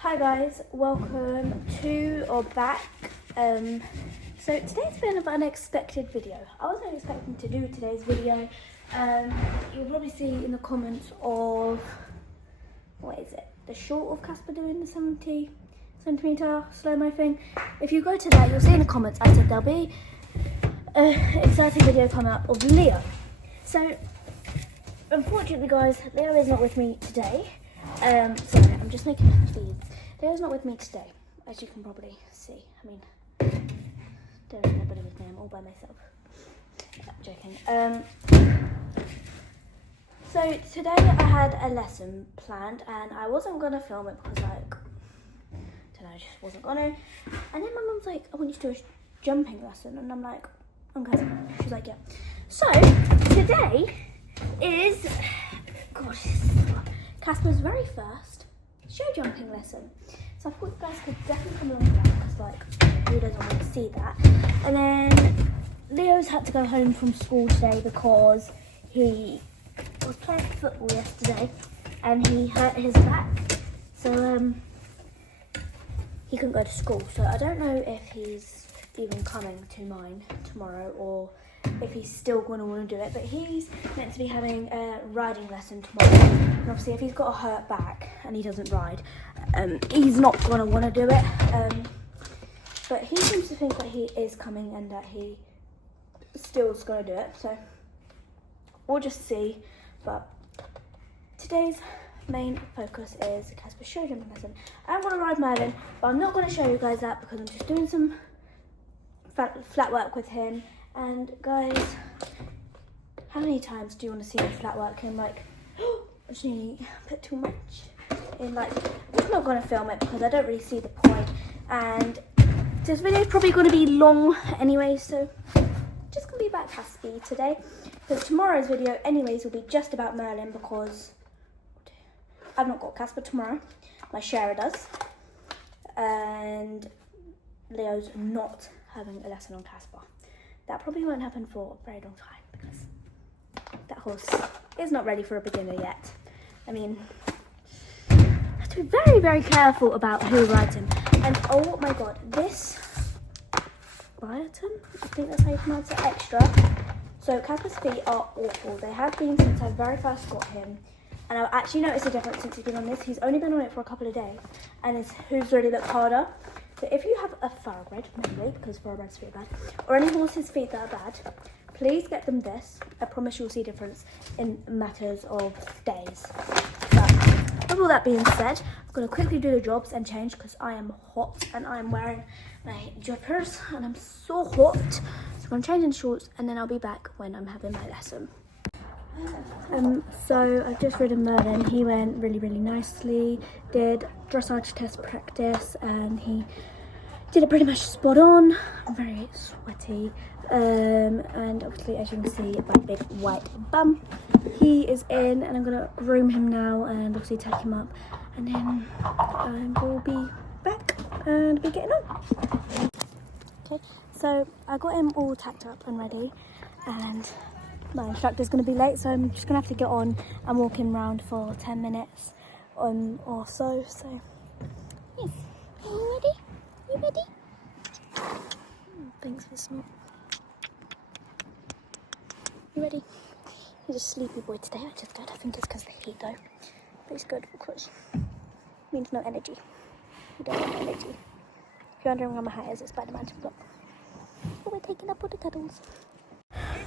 Hi guys, welcome to or back. So today's been an unexpected video. I wasn't expecting to do today's video. You'll probably see in the comments of, what is it? The short of Casper doing the 70 centimeter slow-mo thing. If you go to that, you'll see in the comments I said there'll be an exciting video coming up of Leo. So unfortunately guys, Leo is not with me today. Sorry, I'm just making feeds. Leo's not with me today, as you can probably see. I mean, there is nobody with me, I'm all by myself. I'm joking. So today I had a lesson planned and I wasn't gonna film it because I just wasn't gonna. And then my mum's like, I want you to do a jumping lesson. And I'm like, okay. She's like, yeah. So today is, gosh, Casper's very first show jumping lesson. So I thought you guys could definitely come along to that because who doesn't want to see that? And then Leo's had to go home from school today because he was playing football yesterday and he hurt his back. So he couldn't go to school. So I don't know if he's even coming to mine tomorrow or if he's still going to want to do it, but he's meant to be having a riding lesson tomorrow. And obviously if he's got a hurt back and he doesn't ride, he's not going to want to do it. But he seems to think that he is coming and that he still is going to do it. So we'll just see. But today's main focus is Casper's show jumping lesson. I'm going to ride Merlin, but I'm not going to show you guys that because I'm just doing some flat work with him. And guys, how many times do you want to see me flat work him? Like, I just need to put too much in. Like, I'm just not going to film it because I don't really see the point. And this video is probably going to be long anyway, so just going to be about Casper today. Because tomorrow's video anyways will be just about Merlin because I've not got Casper tomorrow. My sharer does. And Leo's not having a lesson on Casper. That probably won't happen for a very long time because that horse is not ready for a beginner yet. I mean, I have to be very, very careful about who rides him. And oh my god, this biotin, I think that's how you pronounce it, extra. So Casper's feet are awful. They have been since I very first got him. And I've actually noticed a difference since he's been on this. He's only been on it for a couple of days and his hooves already look harder. So if you have a thoroughbred, mainly, because thoroughbreds feel bad, or any horse's feet that are bad, please get them this. I promise you'll see a difference in matters of days. But with all that being said, I'm going to quickly do the jobs and change because I am hot and I'm wearing my jumpers and I'm so hot. So I'm going to change into shorts and then I'll be back when I'm having my lesson. So I've just ridden Merlin. He went really, really nicely, did dressage test practice and he did it pretty much spot on. I'm very sweaty and obviously as you can see my big white bum, he is in and I'm going to groom him now and obviously take him up and then we'll be back and be getting on. Okay, so I got him all tacked up and ready and my instructor's going to be late, so I'm just going to have to get on and walk him around for 10 minutes or so. So, yes. Are you ready? You ready? Thanks for the snort. You ready? He's a sleepy boy today, which is good. I think it's because of the heat though. But it's good because it means no energy. You don't want energy. If you're wondering where my hat is, it's by the mountain block. But we're taking up all the cuddles.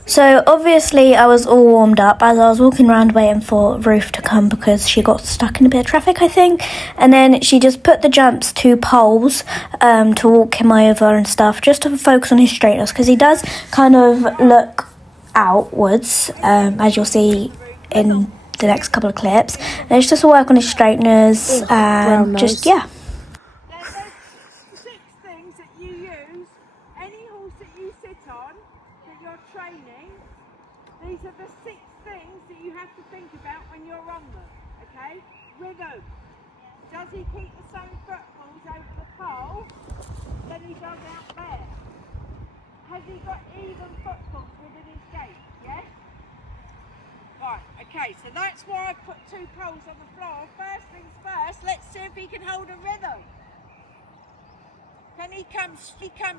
So obviously I was all warmed up as I was walking around waiting for Ruth to come because she got stuck in a bit of traffic I think, and then she just put the jumps to poles to walk him over and stuff just to focus on his straightness because he does kind of look outwards as you'll see in the next couple of clips, and it's just to work on his straightness and just yeah. These are the 6 things that you have to think about when you're on them, okay? Rhythm. Does he keep the same footballs over the pole that he does out there? Has he got even footballs within his gait, yes? Right, okay, so that's why I put 2 poles on the floor. First things first, let's see if he can hold a rhythm. Can he come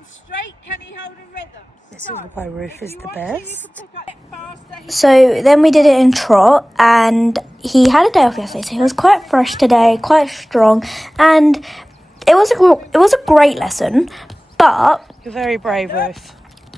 straight? Can he hold a rhythm? This is why Roof is the best. So then we did it in trot, and he had a day off yesterday, so he was quite fresh today, quite strong, and it was a great lesson. But You're very brave, Roof.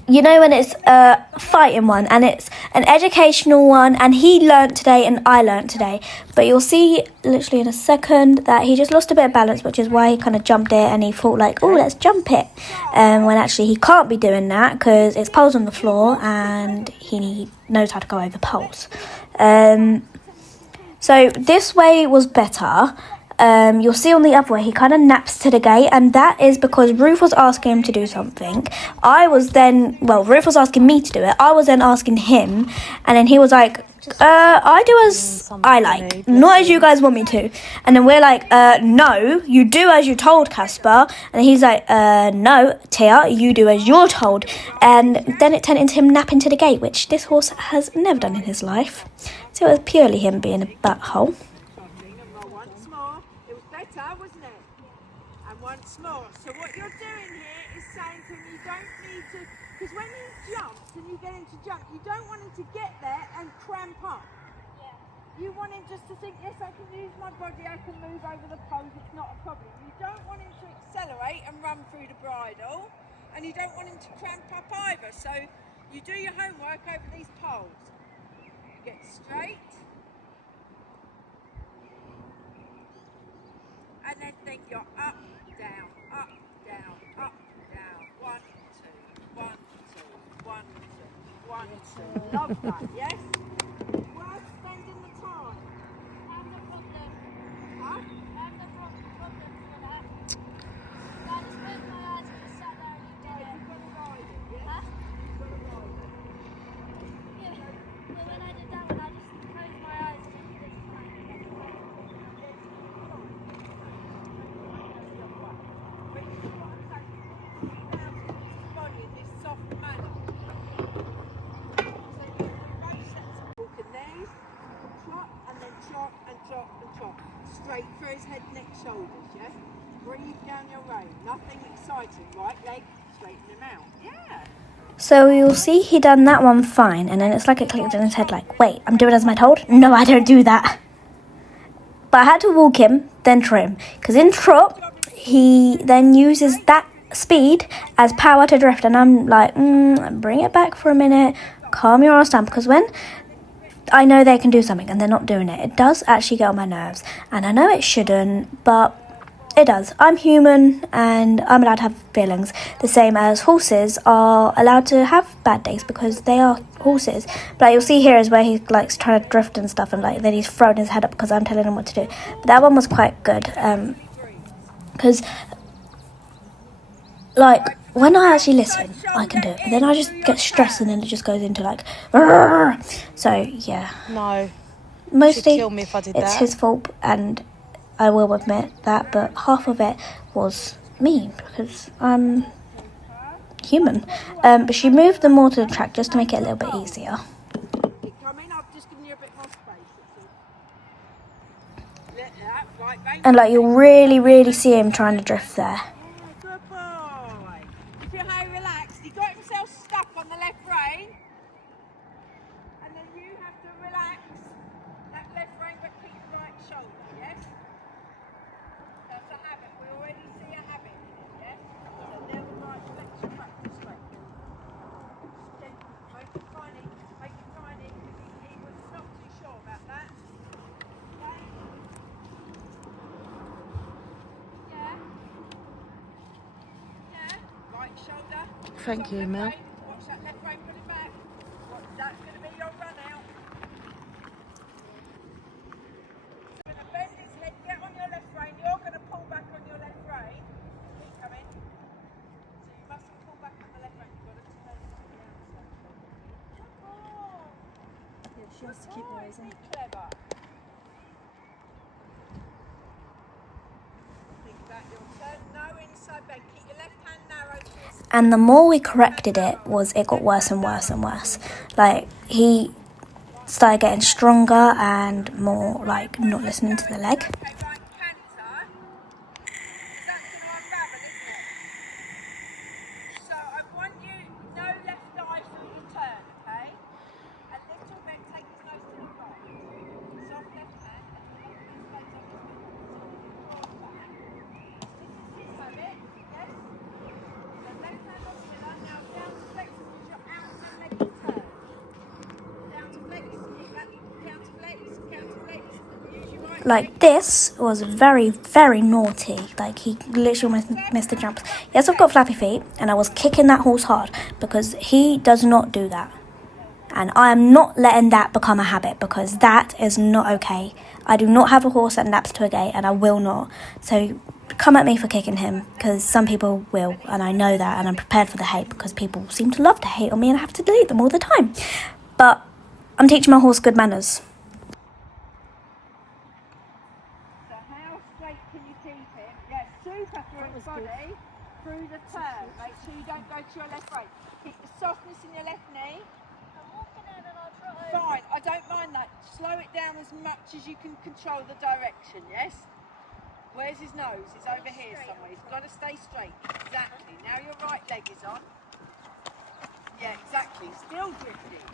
you know when it's a fighting one and it's an educational one, and he learnt today and I learnt today, but you'll see literally in a second that he just lost a bit of balance, which is why he kind of jumped it and he thought like, oh, let's jump it, when actually he can't be doing that because it's poles on the floor and he knows how to go over poles. So this way was better. You'll see on the other way he kind of naps to the gate, and that is because Ruth was asking him to do something. Ruth was asking me to do it. I was then asking him, and then he was like, I do as I like, not as you guys want me to. And then we're like, no, you do as you told, Casper. And he's like, no, Tia, you do as you're told. And then it turned into him napping to the gate, which this horse has never done in his life. So it was purely him being a butthole. Wasn't it? And once more. So what you're doing here is saying to him you don't need to, because when he jumps and you get him to jump, you don't want him to get there and cramp up. Yeah. You want him just to think, yes, I can use my body, I can move over the poles, it's not a problem. You don't want him to accelerate and run through the bridle, and you don't want him to cramp up either. So you do your homework over these poles. Get straight. And then think you're up, down, up, down, up, down. 1, 2, 1, 2, 1, 2, 1, 2. Love that, yes? Worth spending the time. I have no problem. Huh? I have no problem for that. I just closed my eyes and just sat there and you did it. You've got to ride it, yes? Huh? You've got to ride it. Yeah, but when I did that one, I just closed my eyes and you did it. Straight through his head, neck, shoulders, yeah? Breathe down your rein. Nothing exciting. Right leg, straighten him out. Yeah. So you'll see he done that one fine, and then it's like it clicked in his head like, wait, I'm doing as I'm told? No, I don't do that. But I had to walk him, then trim. Because in trot, he then uses that speed as power to drift, and I'm like, bring it back for a minute, calm your ass down, because when I know they can do something and they're not doing it, it does actually get on my nerves. And I know it shouldn't, but it does. I'm human and I'm allowed to have feelings, the same as horses are allowed to have bad days because they are horses. But you'll see here is where he likes trying to drift and stuff, and like then he's throwing his head up because I'm telling him what to do. But that one was quite good, because like when I actually listen, I can do it. But then I just get stressed and then it just goes into like, Rrr! So yeah. No. Mostly kill me if I did it's that. his fault, and I will admit that, but half of it was me because I'm human. But she moved them more to the track just to make it a little bit easier. I've just given you a bit more space. And like you'll really see him trying to drift there. Good boy. You feel how relaxed? He got himself stuck on the left rein. And then you have to relax that left rein but keep the right shoulder, yes? That's a habit. We already see a habit in it, yes? So now the right flexion back to straight. Then make it tiny, because he was not too sure about that. Okay? Right shoulder. Thank you, Mel. Watch that left rein, put it back. That's going to be your run out. So going to bend his head, get on your left rein. You're going to pull back on your left rein. Keep coming. So you mustn't pull back on the left rein. You've got to turn it to the outside. Good boy. Yeah, she has to keep her eyes on. Be clever. Think about your turn. No inside bend. Keep your left hand narrow to your side. And the more we corrected it, it got worse and worse and worse. Like, he started getting stronger and more, like, not listening to the leg. Okay, right, canter. like this was very, very naughty. Like he literally missed the jumps. Yes, I've got flappy feet, and I was kicking that horse hard because he does not do that. And I am not letting that become a habit because that is not okay. I do not have a horse that naps to a gate, and I will not. So come at me for kicking him because some people will, and I know that, and I'm prepared for the hate because people seem to love to hate on me and I have to delete them all the time. But I'm teaching my horse good manners. So how straight can you keep him? Yes, super through his body, through the turn. Make sure you don't go to your left brain. Keep the softness in your left knee. Fine, I don't mind that. Slow it down as much as you can control the direction, yes? Where's his nose? He's over here somewhere. He's got to stay straight. Exactly. Now your right leg is on. Yeah, exactly. Still drifting.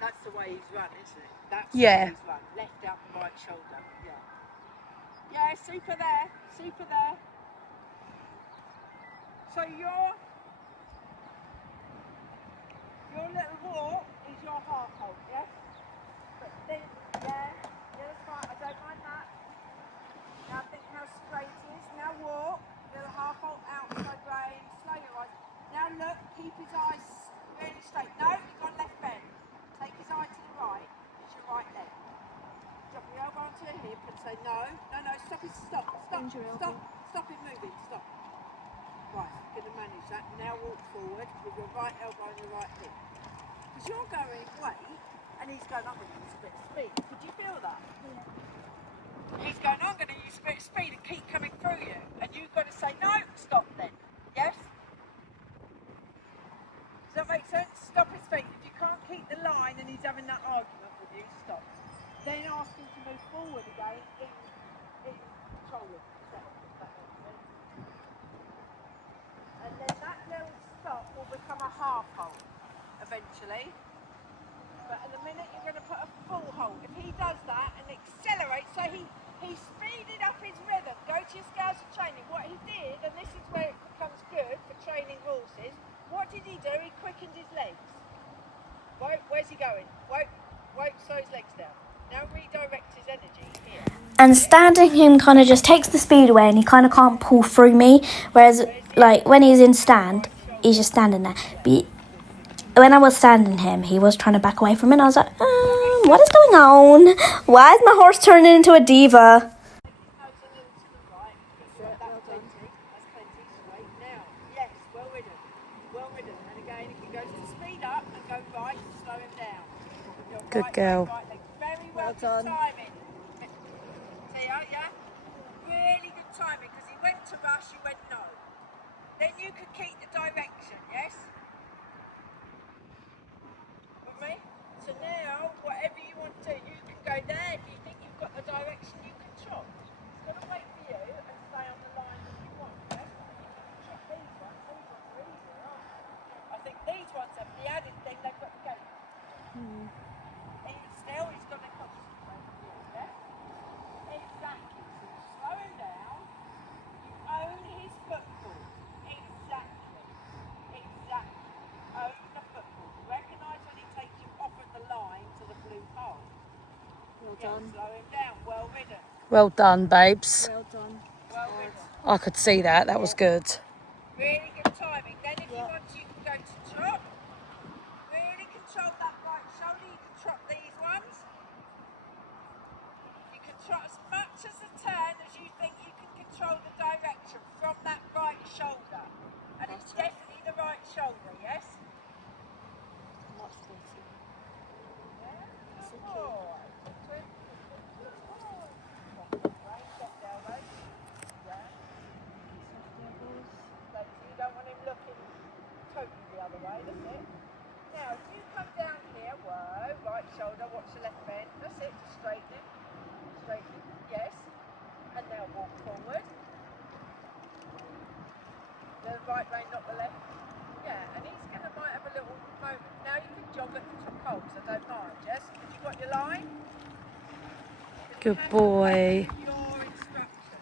That's the way he's run, isn't it? That's the way he's run. Left out and right shoulder. Yeah. Yeah, super there. Super there. So your little walk is your half hold, yes? But think, yeah, that's fine. I don't mind that. Now think how straight it is. Now walk. Little half hold outside rein. Slow your eyes. Now look. Keep his eyes really straight. No, you've got left bend. Take his eye to the right. It's your right leg. Drop your elbow onto your hip and say no. Stop it. Stop it moving. Stop. Right, I'm going to manage that. Now walk forward with your right elbow and your right hip. Because you're going away and he's going, I'm going to use a bit of speed. Could you feel that? Yeah. He's going, I'm going to use a bit of speed and keep coming through you. And you've got to say, no, stop then. Yes? Does that make sense? Stop his feet. If you can't keep the line and he's having that argument with you, stop. Then ask him to move forward again in control of that makes sense. And then that little stop will become a half hold eventually. But in a minute you're going to put a full hold. If he does that and accelerates, so he speeded up his rhythm. Go to your scales of training. What he did, and this is where it becomes good for training horses, what did he do? He quickened his legs. Wait, where's he going? Wait, slow his legs down. Now redirect his energy here. And standing him kind of just takes the speed away and he kind of can't pull through me. Whereas, like, when he's in stand, he's just standing there. But when I was standing him, he was trying to back away from me. And I was like, what is going on? Why is my horse turning into a diva? Good girl. Very well done. Timing. See, yeah? Really good timing because he went to rush, you went no. Then you could keep the direction, yes? With me? So now, whatever you want to do, you can go there. If you think you've got the direction, you can chop. It's got to wait for you and stay on the line that you want, yes? You can chop these ones are easier, aren't they? I think these ones have the added thing, they've got the gate. Still, he's going to concentrate on you, yeah? Exactly. So you slow him down, you own his football. Exactly. Own the football. Recognise when he takes you off of the line to the blue pole. Well done. Slow him down. Well ridden. Well done, babes. Well done. Well ridden. I could see that. That was good. Really good timing. Then if you want, you can go to trot. Really control that right shoulder. You can trot these ones. You can trot as much as the turn as you think you can control the direction from that right shoulder. And it's definitely the right shoulder, yes? Much better. Yeah? So Good cute. boy. Soft elbows. Yeah. So you don't want him looking totally the other way, that's it. Now, if you come down here, whoa, right shoulder, watch the left bend. That's it, just straighten him. Straighten him, yes. And now walk forward. The right rein, not the left. Yeah, and he's going to might have a little moment. Now you can jog at the top holes, I don't mind, yes? Have you got your line? Good boy. Your instruction.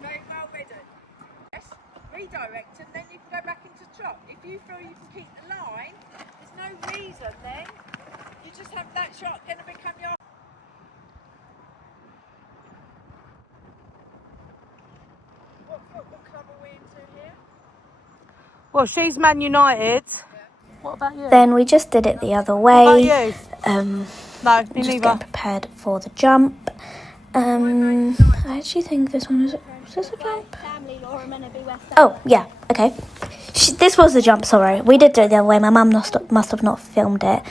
Very well ridden. Yes, redirect and then you can go back into trot. If you feel you can keep the line, there's no reason then. You just have that shot going to become your club are we into here? Well, she's Man United. What about you? Then we just did it the other What about way. you? No, me Just neither. getting prepared for the jump. I actually think this one is this a jump? Family law are meant to be West End. Oh, yeah, okay. This was the jump, sorry. We did do it the other way. My mum must have not filmed it.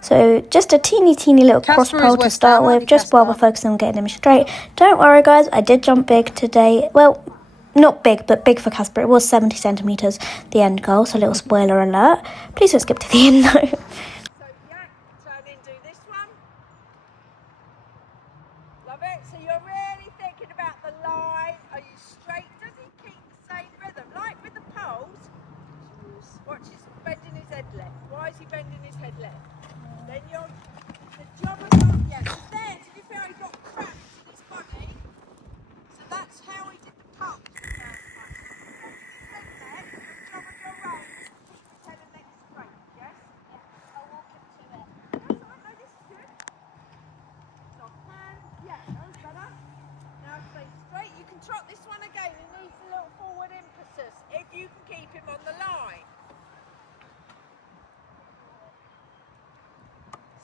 So just a teeny little cross Caspers pole to West start Ham, aren't with, you, just while we're Casper? focusing on getting them straight. Don't worry, guys, I did jump big today. Well, not big, but big for Casper. It was 70 centimetres, the end goal, so a little spoiler alert. Please don't skip to the end, though. So yeah, turn in, do this one. Love it. So you're really thinking about the line. Are you straight? Does he keep the same rhythm? Like with the poles. Watch, he's bending his head left. Why is he bending his head left? Then you're the job of yeah. So there, did you feel he got cramped in his body? So that's how he did the poles. Trot this one again, he needs a little forward impetus if you can keep him on the line.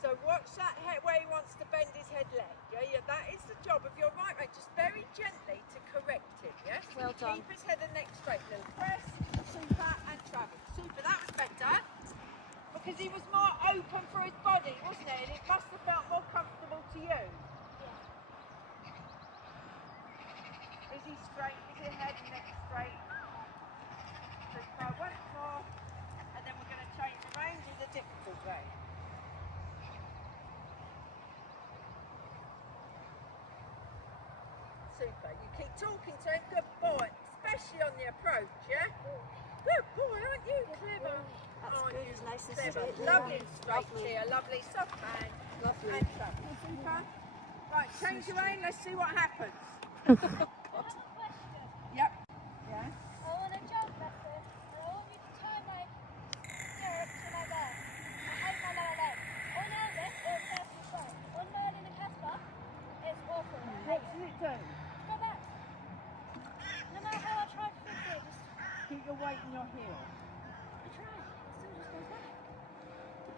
So watch that head where he wants to bend his head leg. Yeah, that is the job of your right leg, just very gently to correct him, yes? Well done. Keep his head and neck straight, little press, super and travel. Super, that was better. Because he was more open for his body, wasn't it? And it must have felt more comfortable to you. Is he straight? Is his head and neck straight? Super. Once more, and then we're going to change the range in the difficult way. Super. You keep talking to him. Good boy. Especially on the approach, yeah? Good boy, aren't you? Clever. Aren't you? It's nice and Clever. straight. Lovely and straight Lovely. here. Lovely. Soft hand. Lovely. And travel. Super. Right, change your aim. Let's see what happens. Yep. Yeah. I want a jump lesson, and I want you to tie my stirrups to my leg. I hate my lower leg. On Elvis, it's perfectly fine. On Merlin and Casper, it's awful. I hate What does it do? Go back. No matter how I try to fix it, just Keep your weight in your heel. I try. It still just goes back.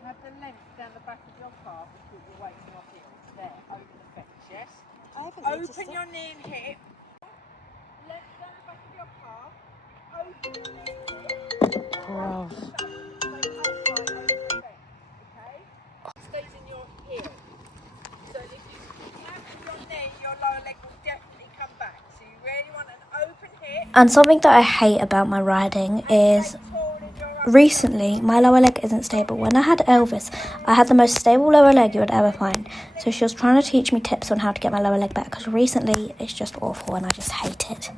Have the length down the back of your calf and keep your weight in your heel. There, over the fence, yes? I haven't noticed Open it. your knee and hip. Length down the back of your calf. Open your knee and hip. Gross. Okay? Stays in your heel. So if you snap your knee, your lower leg will definitely come back. So you really want an open hip. And something that I hate about my riding is recently my lower leg isn't stable. When I had Elvis, I had the most stable lower leg you would ever find. So she was trying to teach me tips on how to get my lower leg back, because recently it's just awful and I just hate it.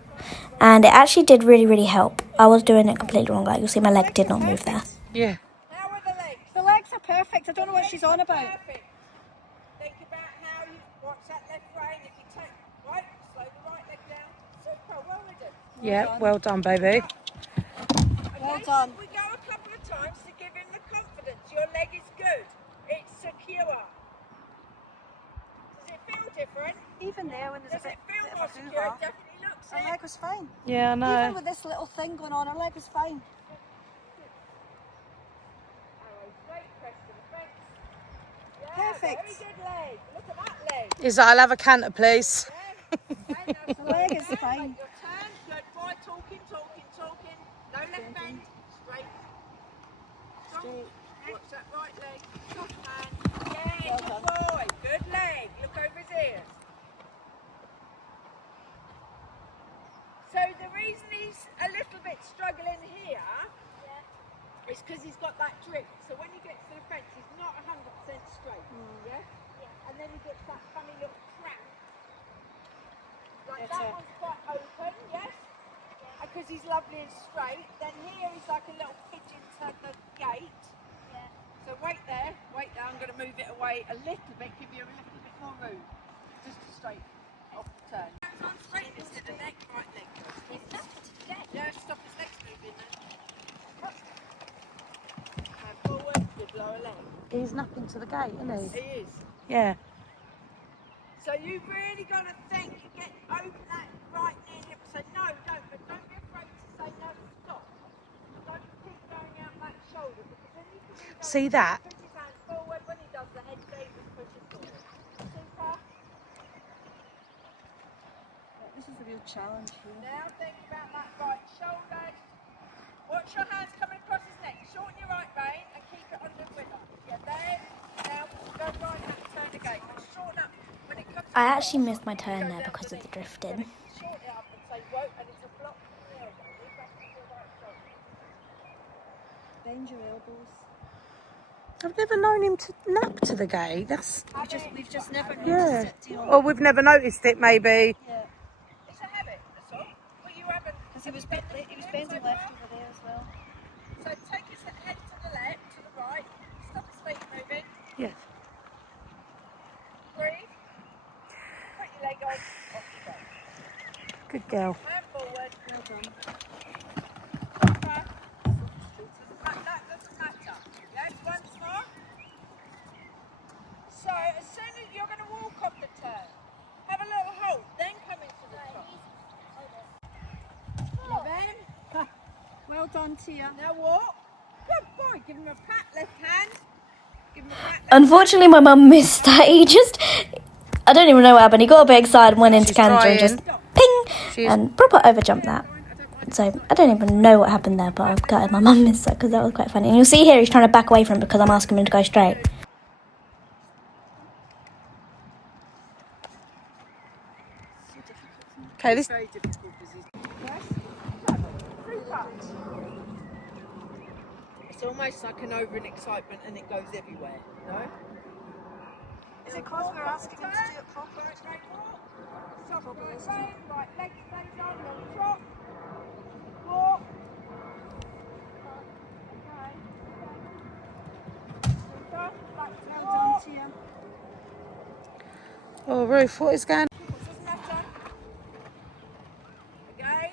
And it actually did really help. I was doing it completely wrong. Like you'll see my leg did not move there. Yeah. How are the legs? The legs are perfect. I don't know what she's on about. Perfect. Think about how you watch that left rein. If you take right, slow the right leg down. Super, well done. Yeah, well done, baby. Well Okay, done. we go a couple of times to give him the confidence. Your leg is good. It's secure. Does it feel different? Even there, when there's Does a it bit feel of more a secure? hoo-ha, It definitely looks her it. leg was fine. Yeah, I Even know. with this little thing going on, her leg was fine. Arrow straight, press to the fence. Yeah, Perfect. very good leg. Look at that leg. Is that I'll have a canter, please? The leg is fine. Your turn. Good boy. Talking. No left bend. Straight. Straight. Watch that right leg. Soft hand. Yeah, good boy. Good leg. Look over his ears. So the reason he's a little bit struggling here is because he's got that drift. So when he gets to the fence, he's not 100% straight. Yeah? And then he gets that funny little cramp. Like That's that it. one's quite open, yes? Because he's lovely and straight. Then here he's like a little pigeon to the gate. So wait there. I'm going to move it away a little bit, give you a little bit more room. Just to straight off the turn. Hands on straight into the neck, right leg. Yeah, stop his legs moving then. And forward, good lower leg. He's napping to the gate, isn't he? He is. Yeah. So you've really got to think, you get open that right knee hip say no, don't, but don't be afraid to say no, stop. Don't keep going out that shoulder, because then you can really See that? push his hand forward. When he does the head shake, just push it forward. Super. This is the real challenge here. Now think about that right shoulder. Watch your hands coming across his neck. Shorten your right rein and keep it under wither. Yeah, there. Now go right that turn again. Shorten up. When it comes I across, actually missed my turn go there down because of the knee. drifting. Shorten it up and say whoa, and it's a block from the elbow. Leave that to your right shoulder. Bend your elbows. I've never known him to nap to the gate. That's We've just never yeah. noticed it, do you? Or we've never noticed it. Maybe. Yeah. It's a habit, that's all. But you haven't. Because he was bending left over there as well. So take his head to the left, to the right. Stop his feet moving. Yes. Breathe. Put your leg on. Off you go. Good girl. Hand forward. Well done. That doesn't matter. Yes, once more. So as soon as you're going to walk off the turn, have a little hold, then come into the trot. Then, Well done, Tia. now walk. Good boy. Give him a pat, left hand. Give him a pat, left Unfortunately, my mum missed that. He just, I don't even know what happened. He got a bit excited, went into She's canter and just ping and proper overjumped that. So I don't even know what happened there, but I've got my mum missed that because that was quite funny. And you'll see here he's trying to back away from it because I'm asking him to go straight. Okay. This. very difficult because he's it's almost like an over an excitement and it goes everywhere, no? Is it because we're asking him to do it properly? Soft right, right leg stays on, little trot. Walk. Okay. Super. Back to Well walk. done, Tia. Oh, Ruth, what is going? Doesn't matter. Again.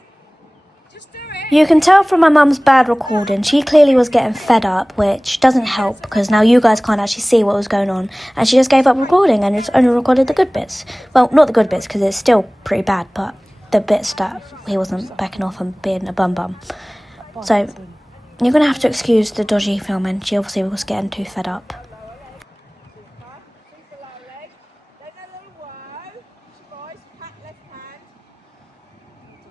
Just do it. You can tell from my mum's bad recording, she clearly was getting fed up, which doesn't help because now you guys can't actually see what was going on. And she just gave up recording and just only recorded the good bits. Well, not the good bits because it's still pretty bad, but the bits that he wasn't backing off and being a bum. So you're going to have to excuse the dodgy filming. She obviously was getting too fed up. Super low leg. Then a little wow. Use your voice. Pat left hand.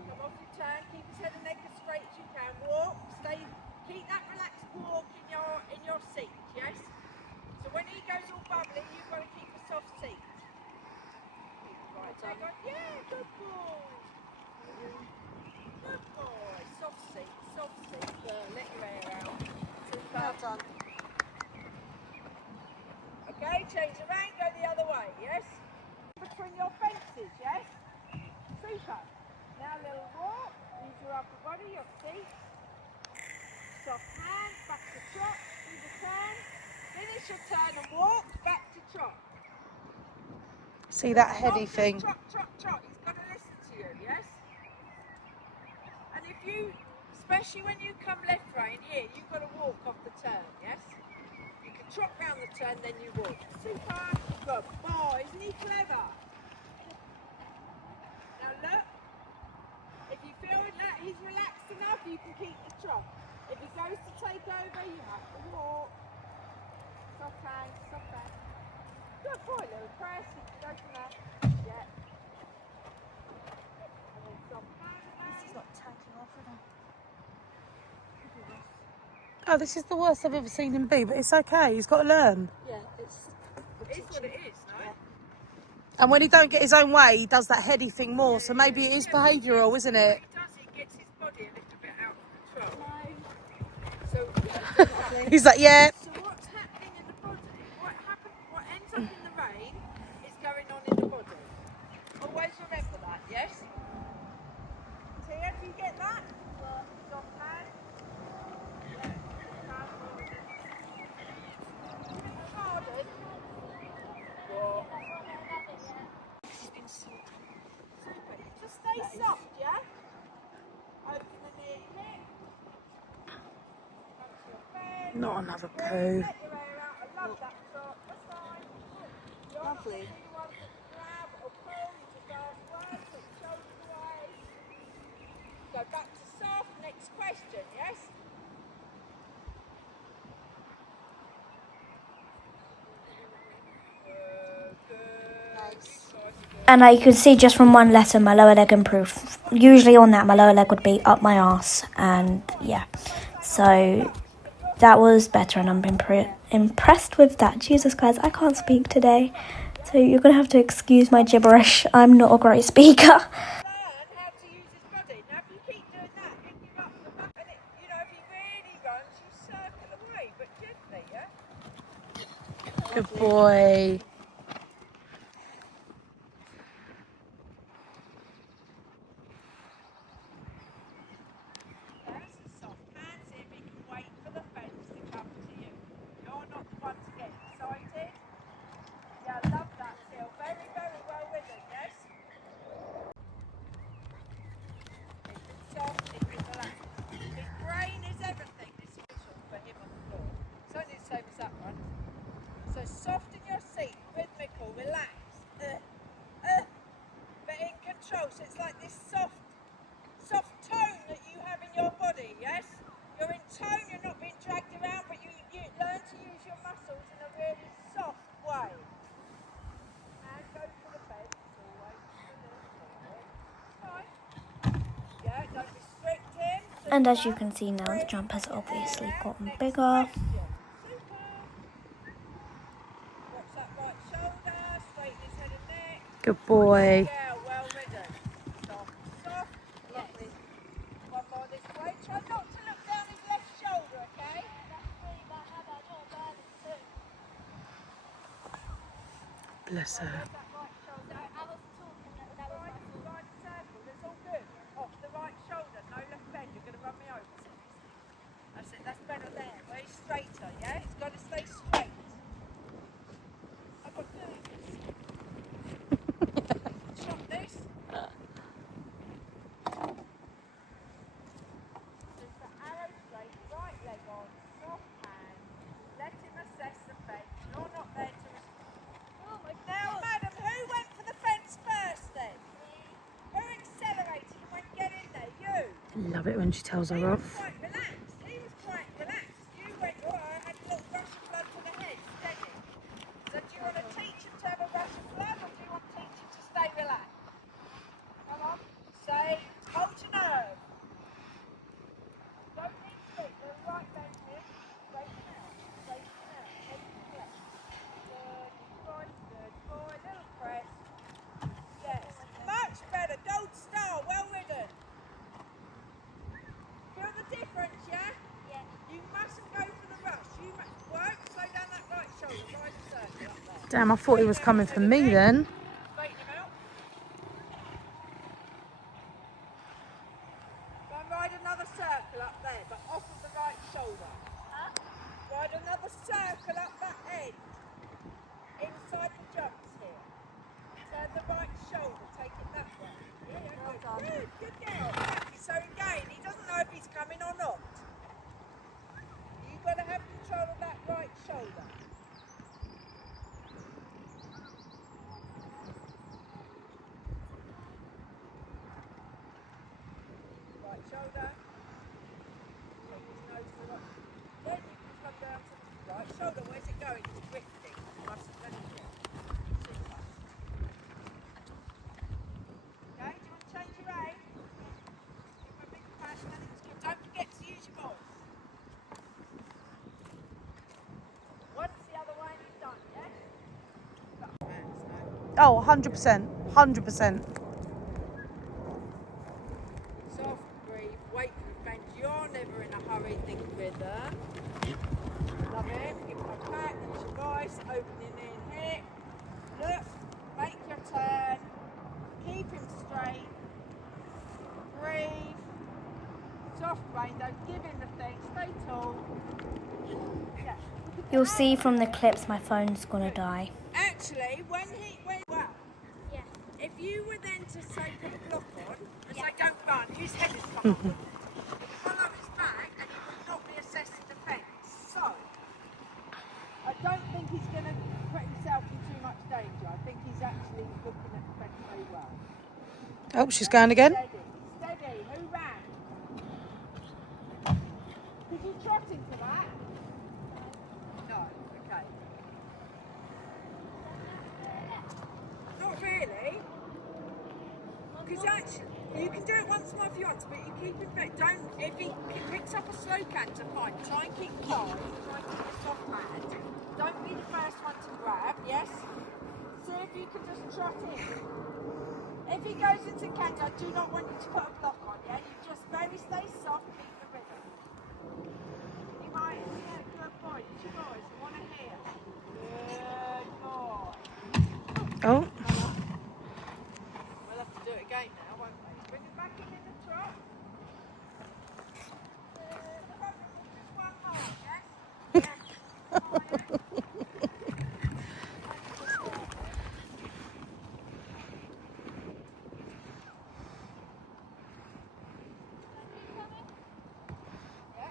Come off your turn. Keep his head and neck as straight as you can. Walk. Stay. Keep that relaxed walk in your seat. Yes. So when he goes all bubbly, you've got to keep a soft seat. Right. Leg on. Yeah. Good boy. Good boy. Soft seat. Soft seat. Let your hair out. Super. Well done. Okay, change around, go the other way, yes? Between your fences, yes? Super. Now a little walk, use your upper body, your feet. Soft hand, back to trot, do the turn. Finish your turn and walk, back to trot. See that heady Not just thing? Trot, trot, trot. He's got to listen to you, yes? And if you, especially when you come left rein here, you've got to walk off the turn, yes? You can trot round the turn, then you walk. Super. Good boy. Isn't he clever? Now look. If you feel that he's relaxed enough, you can keep the trot. If he goes to take over, you have to walk. Soft hand, soft hand. Good boy, little press. You can go from there. Yeah. And then soft hand. He's not taking off with him. Oh, this is the worst I've ever seen him be, but it's okay. He's got to learn. Yeah, it's What it is, no? And when he don't get his own way, he does that heady thing more. So maybe it is behavioural, isn't What it? he does, he gets his body a little bit out of control. So, He's like, yeah. so what's happening in the body? What ends up in the rein is going on in the body. Always remember that, yes? Tia, do you get that? Soft hand. Yeah, hand forward. Harden. Walk. Super. Just stay soft, yeah? Open the knee, hip. Come to your bed. Not another poo. Let your hair out. I love that top. That's fine. You're Lovely. not the one to grab or pull. You just ask words, put your shoulders away. And you can see just from one lesson my lower leg improved. Usually on that my lower leg would be up my arse, and yeah, so that was better and I'm impressed with that. Jesus guys, I can't speak today, so you're gonna have to excuse my gibberish. I'm not a great speaker. Learn how to use his body. Now, if you keep doing that, then you're up the back. And it, you know, if he really runs, you circle away, but gently, yeah? Good boy. That's a soft hand. See if he can wait for the fence to come to you. You're not the one to get excited. Yeah, I love that, Sil. Very, very well ridden, yes? Keep it soft, keep it relaxed. His brain is everything, this visual for him on the floor. It's only the same as that one. So soft in your seat, rhythmical, relaxed. But in control. So it's like this soft tone that you have in your body, yes? You're in tone, you're not being dragged around, but you learn to use your muscles in a really soft way. And go for the fence, always a little forward. Fine. Yeah, don't restrict him. And as you can see now, the jump has obviously gotten bigger. Super. Watch that right shoulder, straighten his head and neck. Good boy. Yeah, well ridden. Soft, soft. Lovely. One more this way. Try not to look down his left shoulder, okay? Bless her. That right shoulder. Right circle. That's all good. Off the right shoulder. No left bend. You're going to run me over. That's it. That's better there. Where he's straighter, yeah? He's got to stay straight. I've got nervous. Shot this. Super arrow straight. Right leg on. Soft hand. Let him assess the fence. You're not there to... Now, madam, who went for the fence first then? Who accelerated and went get in there? You. Love it when she tells He her was off. quite relaxed. He was quite relaxed. You went, oh, I had a little rush of blood to the head. Steady. So do you want to teach him to have a rush of blood or do you want to teach him to stay relaxed? Come on. Say, hold your nerve. Don't need to speak. The right bend here. Straighten out. Straighten out. Head to the left. Good boy. Good boy. Little press. Yes. Much better. Gold star. Well ridden. Feel the difference, yeah? Yeah. You mustn't go for the rush. You must work, slow down that right shoulder, right circle up there. Damn, I thought he was coming for me then. Straighten him out. Go and ride another circle up there, but off of the right shoulder. Huh? Ride another circle up that end. Inside the jumps here. Turn the right shoulder, take it that way. Yeah, good girl. So again, he doesn't know if he's coming or not. You've got to have control of that right shoulder. Right shoulder. Take his nose to the right. Then you can come down to the right shoulder. Where's it going? It's drifting. You mustn't let it drift. Super. Okay, do you want to change your aim? Give him a big pass, then it's good. Don't forget to use your balls. Once the other way and you're done, yes? Oh, 100%. 100%. Soft, breathe, wait for the fence. You're never in a hurry, think rhythm. Love it. Give him a pat, use your voice, opening in here. Look, make your turn. Keep him straight. Breathe. Soft brain, don't give him the thing. Stay tall. Yeah. You'll see from the clips my phone's gonna die. Actually, well, Yeah. if you were then to say put a block on and say don't run, his head is come up, he'd follow his back and he would not be assessing the fence. So, I don't think he's going to put himself in too much danger. I think he's actually looking at the fence very well. Oh, she's going again. Steady, steady. Who ran? Could you trot into that? No. Okay. Not really. because actually, you can do it once more if you want to, but you keep it back. Don't, if he picks up a slow canter, fine. Try and keep calm, try and keep a soft hand. Don't be the first one to grab, yes? See if you can just trot in. If he goes into canter, I do not want you to put a block on, yeah? You just very stay soft, keep the rhythm. You might, yeah, good boy. It's your boys, I want to hear. Good boy. Oh. We'll have to do it again now, won't we? Bring it back in the trot. Just one more, yes? Yeah. One more, yeah?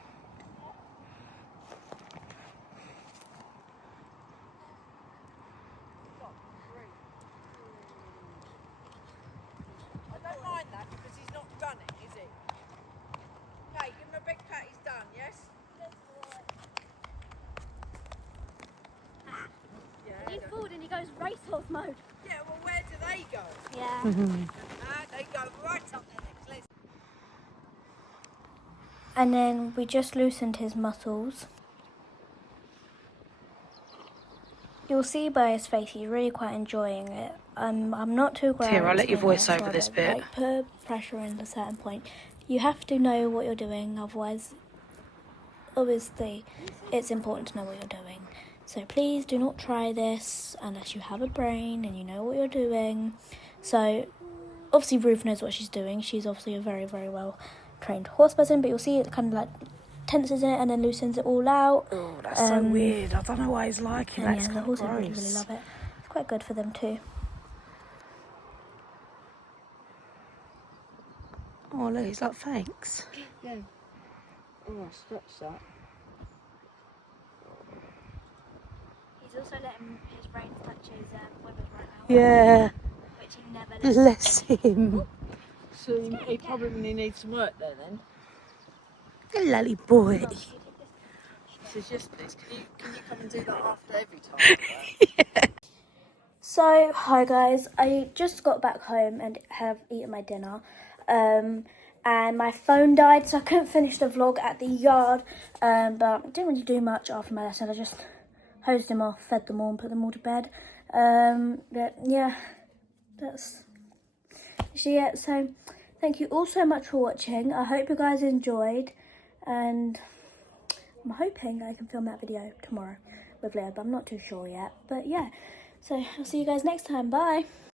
Stop. Three. I don't mind that because he's not done it, is he? Okay, give him a big pat, he's done, yes? Yeah, He's forward and he goes racehorse mode. yeah, well, where do they go? Yeah. They go right up their legs. Let's And then we just loosened his muscles. You'll see by his face he's really quite enjoying it. I'm not too great. Here, I'll let you explaining voice it, over so this I bit. like put pressure in at a certain point. You have to know what you're doing, otherwise, obviously, it's important to know what you're doing. So please do not try this unless you have a brain and you know what you're doing. So obviously Ruth knows what she's doing. She's obviously a very, very well trained horse person, but you'll see it kind of like tenses in it and then loosens it all out. Oh, that's so weird. I don't know why he's liking that. And It's yeah, the kind of horses really, really gross. love it. It's quite good for them too. Oh, look, he's like, thanks. Yeah. Oh, I stretched that. He's also letting his brains touch his withers right now. Yeah. Which he never Bless him. So he probably needs some work there then. Good lolly boy. Says yes please, can you come and do that after every time? So, hi guys, I just got back home and have eaten my dinner. And my phone died, so I couldn't finish the vlog at the yard. But I didn't really do much after my lesson. I just hosed them off, fed them all, and put them all to bed. But yeah, that's it. So, thank you all so much for watching. I hope you guys enjoyed, and I'm hoping I can film that video tomorrow with Leo, but I'm not too sure yet. But yeah, so I'll see you guys next time. Bye.